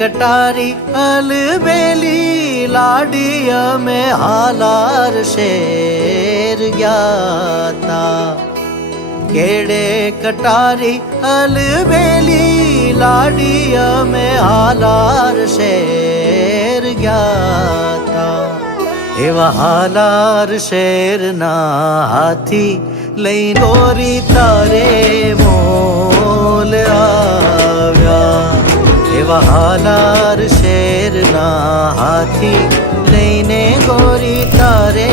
कटारी अलबेली लाडी में हालार शेर ज्ञाता केड़े कटारी अलबेली लाडी में हालार शेर ज्ञाता एवा हालार शेर ना हाथी लई गोरी तारे मोल आव्या एवा हालार शेर ना हाथी लईने गोरी तारे